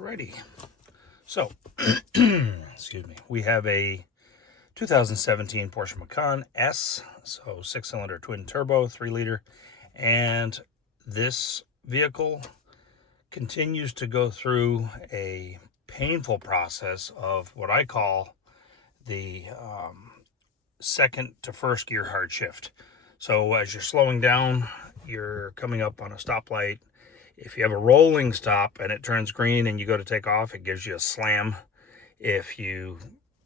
Alrighty, so excuse me, we have a 2017 Porsche Macan S, so 6-cylinder twin turbo, 3-liter, and this vehicle continues to go through a painful process of what I call the second to first gear hard shift. So as you're slowing down, you're coming up on a stoplight. If you have a rolling stop and it turns green and you go to take off, it gives you a slam. If you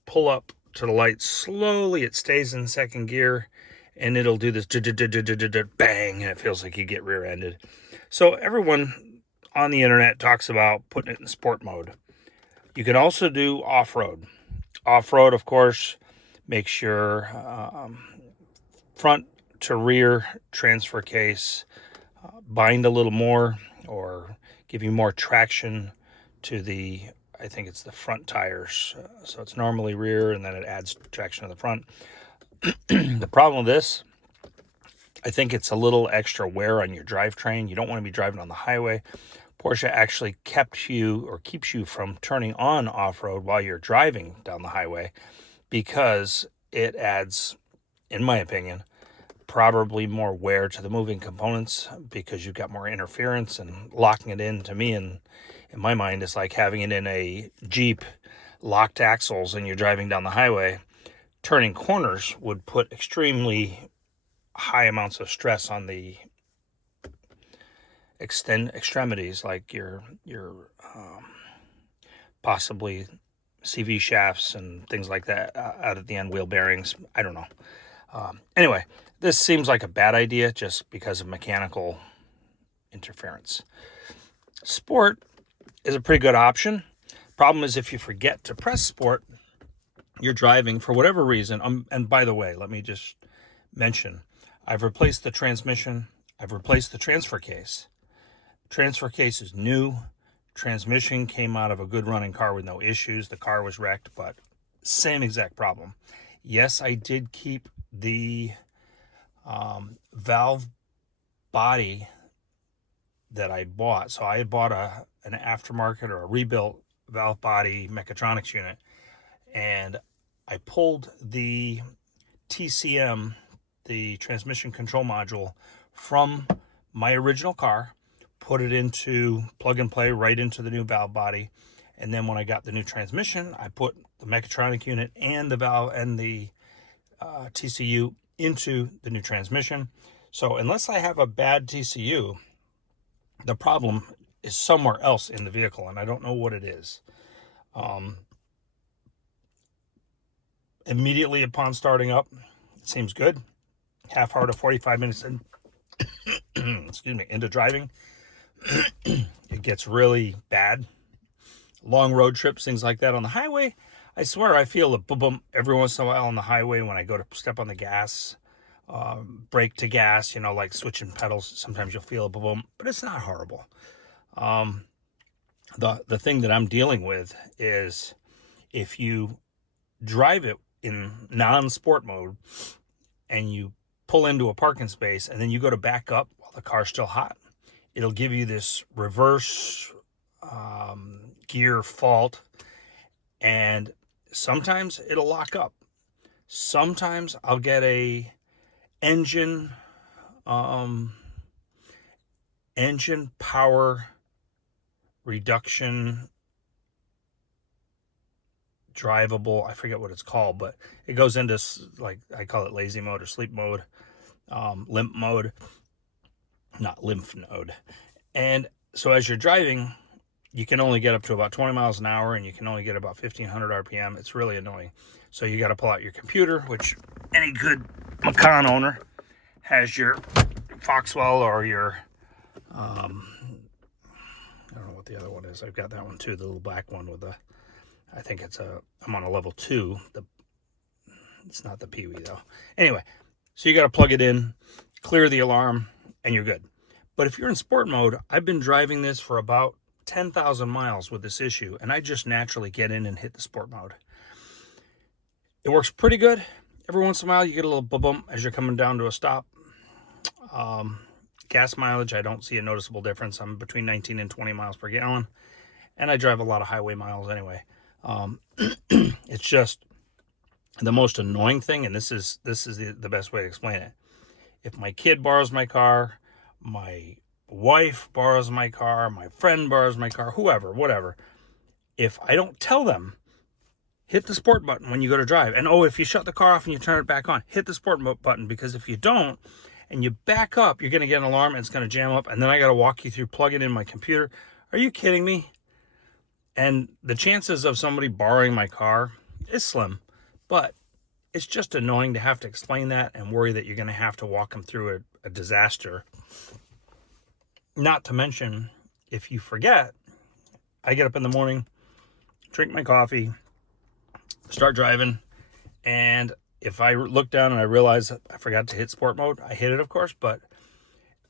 pull up to the light slowly, it stays in second gear and it'll do this bang, and it feels like you get rear-ended. So everyone on the internet talks about putting it in sport mode. You can also do off-road. Off-road, of course, makes your front to rear transfer case bind a little more, or give you more traction to the, I think it's the front tires. So it's normally rear and then it adds traction to the front. The problem with this, I think it's a little extra wear on your drivetrain. You don't want to be driving on the highway. Porsche actually keeps you from turning on off-road while you're driving down the highway, because it adds, in my opinion, probably more wear to the moving components, because you've got more interference, and locking it in, to me, in my mind, is like having it in a Jeep, locked axles, and you're driving down the highway. Turning corners would put extremely high amounts of stress on the extremities, like your possibly CV shafts and things like that out at the end, wheel bearings. I don't know. Anyway, this seems like a bad idea just because of mechanical interference. Sport is a pretty good option. Problem is, if you forget to press sport, you're driving for whatever reason. And by the way, let me just mention, I've replaced the transmission. I've replaced the transfer case. Transfer case is new. Transmission came out of a good running car with no issues. The car was wrecked, but same exact problem. Yes, I did keep the valve body that I bought. So I bought an aftermarket or a rebuilt valve body mechatronics unit, and I pulled the TCM, the transmission control module, from my original car, put it into plug and play right into the new valve body. And then when I got the new transmission, I put the mechatronic unit and the valve and the TCU into the new transmission. So unless I have a bad TCU, the problem is somewhere else in the vehicle, and I don't know what it is. Immediately upon starting up, it seems good. Half hour to 45 minutes in, excuse me, into driving, it gets really bad. Long road trips, things like that on the highway, I swear I feel a boom every once in a while on the highway when I go to step on the gas, brake to gas, like switching pedals. Sometimes you'll feel a boom, but it's not horrible. The thing that I'm dealing with is, if you drive it in non-sport mode and you pull into a parking space and then you go to back up while the car's still hot, it'll give you this reverse gear fault, and sometimes it'll lock up. Sometimes I'll get a engine power reduction drivable, I forget what it's called, but it goes into, like, I call it lazy mode or sleep mode, limp mode, not lymph node. And so as you're driving, you can only get up to about 20 miles an hour, and you can only get about 1,500 RPM. It's really annoying. So you got to pull out your computer, which any good Macan owner has, your Foxwell or your, I don't know what the other one is. I've got that one too, the little black one with the, I think I'm on a level 2. It's not the Pee-wee though. Anyway, so you got to plug it in, clear the alarm, and you're good. But if you're in sport mode, I've been driving this for about 10,000 miles with this issue, and I just naturally get in and hit the sport mode. It works pretty good. Every once in a while, you get a little bump as you're coming down to a stop. Gas mileage, I don't see a noticeable difference. I'm between 19 and 20 miles per gallon. and I drive a lot of highway miles anyway. It's just the most annoying thing, and this is the best way to explain it. If my kid borrows my car, my wife borrows my car, my friend borrows my car, whoever, whatever, if I don't tell them, hit the sport button when you go to drive. And oh, if you shut the car off and you turn it back on, hit the sport button, because if you don't and you back up, you're going to get an alarm and it's going to jam up. And then I got to walk you through plugging in my computer. Are you kidding me? And the chances of somebody borrowing my car is slim, but it's just annoying to have to explain that and worry that you're going to have to walk them through a disaster. Not to mention, if you forget, I get up in the morning, drink my coffee, start driving, and if I look down and I realize I forgot to hit sport mode, I hit it, of course, but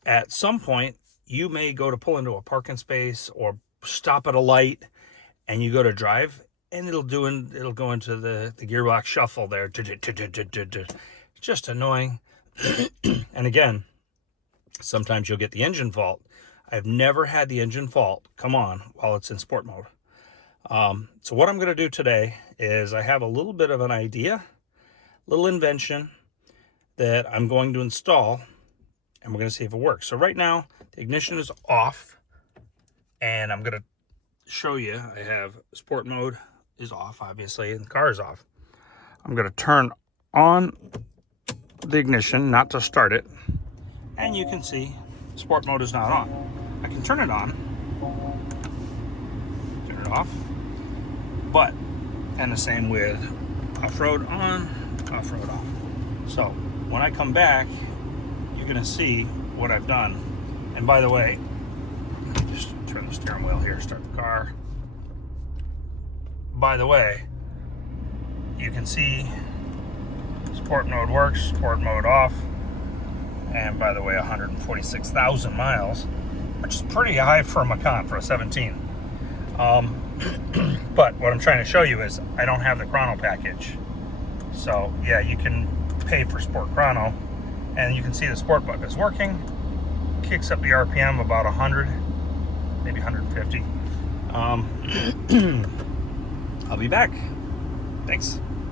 at some point, you may go to pull into a parking space or stop at a light, and you go to drive, and it'll go into the gearbox shuffle there. Just annoying. And again, sometimes you'll get the engine fault. I've never had the engine fault come on while it's in sport mode. So what I'm going to do today is I have a little bit of an idea, little invention that I'm going to install, and we're going to see if it works. So right now, the ignition is off, and I'm going to show you. I have sport mode is off, obviously, and the car is off. I'm going to turn on the ignition, not to start it, and you can see sport mode is not on. I can turn it on, turn it off, and the same with off-road on, off-road off. So when I come back, you're going to see what I've done. And by the way, let me just turn the steering wheel here, start the car. By the way, you can see sport mode works, sport mode off, and by the way, 146,000 miles, which is pretty high for a Macan, for a 17. But what I'm trying to show you is I don't have the chrono package. So yeah, you can pay for sport chrono, and you can see the sport button is working. Kicks up the RPM about 100, maybe 150. I'll be back. Thanks.